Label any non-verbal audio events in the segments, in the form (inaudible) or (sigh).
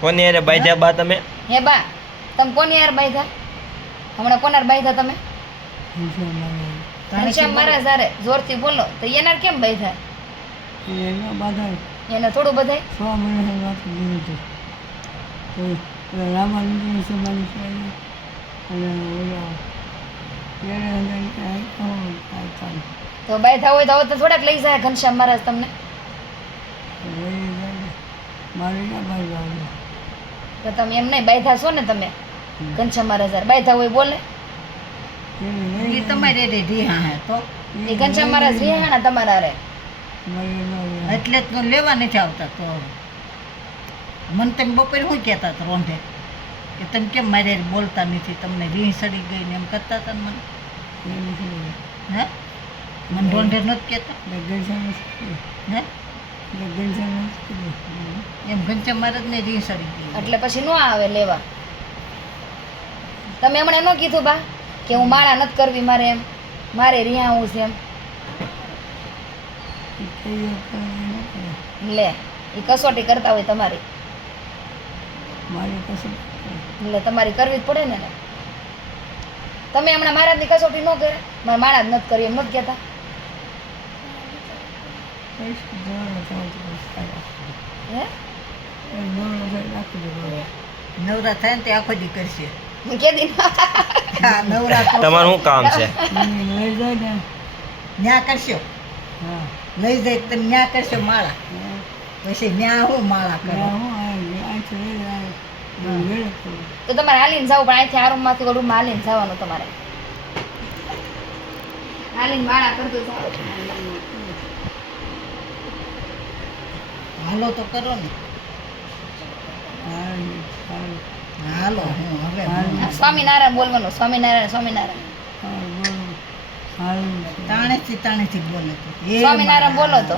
કોની યાર બાંધ્યા બા તમે? હે બા તમે કોની યાર બાંધ્યા? હમણાં કોનાર બાંધ્યા તમે? ઘનશ્યામ મારા સારે જોરથી બોલો. તો એનાર કેમ બાંધ્યા? એને થોડું બધાય? તો બાંધ્યા હોય તો હવે તો થોડાક લઈ જાય ઘનશ્યામ મહારાજ તમને. તો તમે એમ નહીં બાયધા છો ને તમે? ઘનશ્યામ મહારાજ બાયધા હોય બોલે. એ તમારે રે રીહા હે તો. એ ઘનશ્યામ મહારાજ રિહાણા તમારા હારે. એટલે જ તો લેવા નથી આવતા તો. મને તમે બપોરે શું કહેતા હતા રોંઢે? કે તમે કેમ મારે બોલતા નથી? તમને રીહ સડી ગઈ ને એમ કરતા હતા ને મને? હે? મને રોંઢે નથી કહેતા? હે? એમ ઘનશ્યામ મહારાજને રીહ રીસ એટલે પછી ન આવે લેવા. તમે હમણાં ન કીધું બા કે હું માળા નથી કરવી મારે એમ. મારે રિહાવું છે એમ. લે એ કસોટી કરતા હોય તમારી. એટલે તમારી કરવી જ પડે ને. તમે હમણાં મહારાજની કસોટી ન કરે? મારે માળા જ નથી કરી એમ નથી કહેતા? નવરા થાય ને તે આખો દી કરશે. તમારું શું કામ છે? ન્યા કરશો? લઈ જાય તમે ન્યા કરશો માળા. પછી ન્યા હું માળા કરો? તો તમારે હાલીને જવું પણ અહીંથી આ રૂમમાંથી રૂમમાં હાલીને જવાનું તમારે. હાલીને માળા કરતો હાલો તો કરો ને. હાલો હું હવે સ્વામિનારાયણ બોલવાનું સ્વામિનારાયણ સ્વામિનારાયણ. તાણેથી તાણેથી બોલે તો. સ્વામિનારાયણ બોલો તો.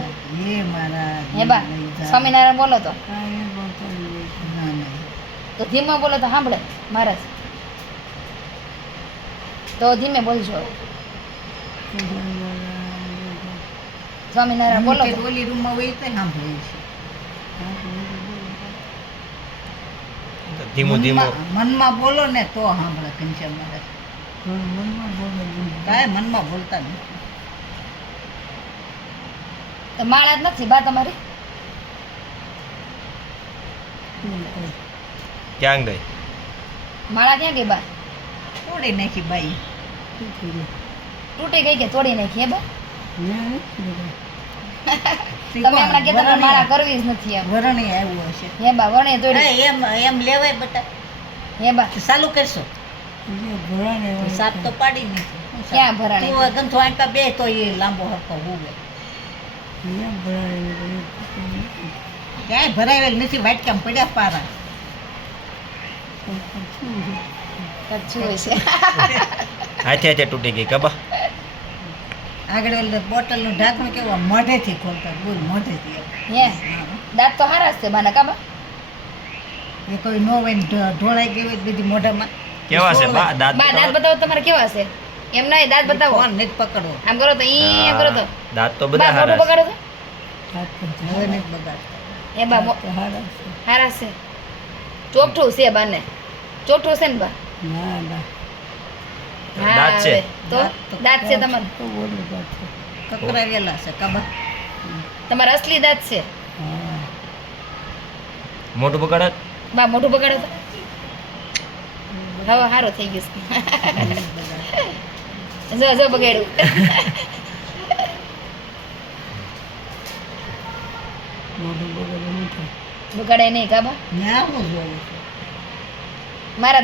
હે બા સ્વામિનારાયણ બોલો તો. ના, ના. તો ધીમે બોલો તો સાંભળે મહારાજ. તો ધીમે બોલજો. સ્વામિનારાયણ બોલો. ઓલી રૂમમાં હોય તો સાંભળીએ છીએ. ધીમું ધીમું. મનમાં- બોલો ને તો સાંભળે ઘનશ્યામ મહારાજ. કાંઈ મનમાં બોલતા નથી. તો માળા જ નથી બા તમારી? ક્યાં ગઈ? માળા ક્યાં ગઈ બા? તોડી નાખી બાઈ. તૂટી ગઈ કે તોડી નાખી એ બા? (laughs) તમે? હમણાં કહેતા હતા માળા કરવી જ નથી એમ. વરણીયા આવ્યું હશે. હે બા વણે તોડી એમ એમ લેવાય બટા. હે બા. ચાલુ કરશો. તો સાપ તો પાડી નથી. ક્યાં ભરાણી? તું ગંથો આંકા બે તો એ લાંબો હરખો હોવે. ક્યાંય ભરાયેલ નથી વાટકામ પડ્યા પારા. હાથે હાથે તૂટી ગઈ કબા આગળ ઓલું બોટલનું ઢાંકણું કેવું મોઢેથી ખોલતા બોલ મોઢેથી હે દાંત તો હારા છે બાના કાબા એ કોઈ નો હોય ને ઢોળાઈ ગઈ હોય બધી મોઢામાં. કેવા છે? બા દાંત બા દાંત બતાવો. તમારે કેવા છે? એમ ના દાંત બતાવો. ફોન નથી પકડો આમ કરો તો ઈ એમ કરો તો. દાંત તો બધા હારા બગાડો તો. હવે નથી બગાડ એ બા મો- હારા છે. ચોકઠું છે. બાને. ચોકઠું છે ને બા? હા દાંત. છે તો દાંત. છે તમારે. કકરાવેલા છે કાબા. તમારા અસલી દાંત છે. મોટું બગાડત બા મોટું બગાડો હવે સારું થઈ ગયું છે. જો જો બગાડ્યું. બગાડે નહીં કાબા મારા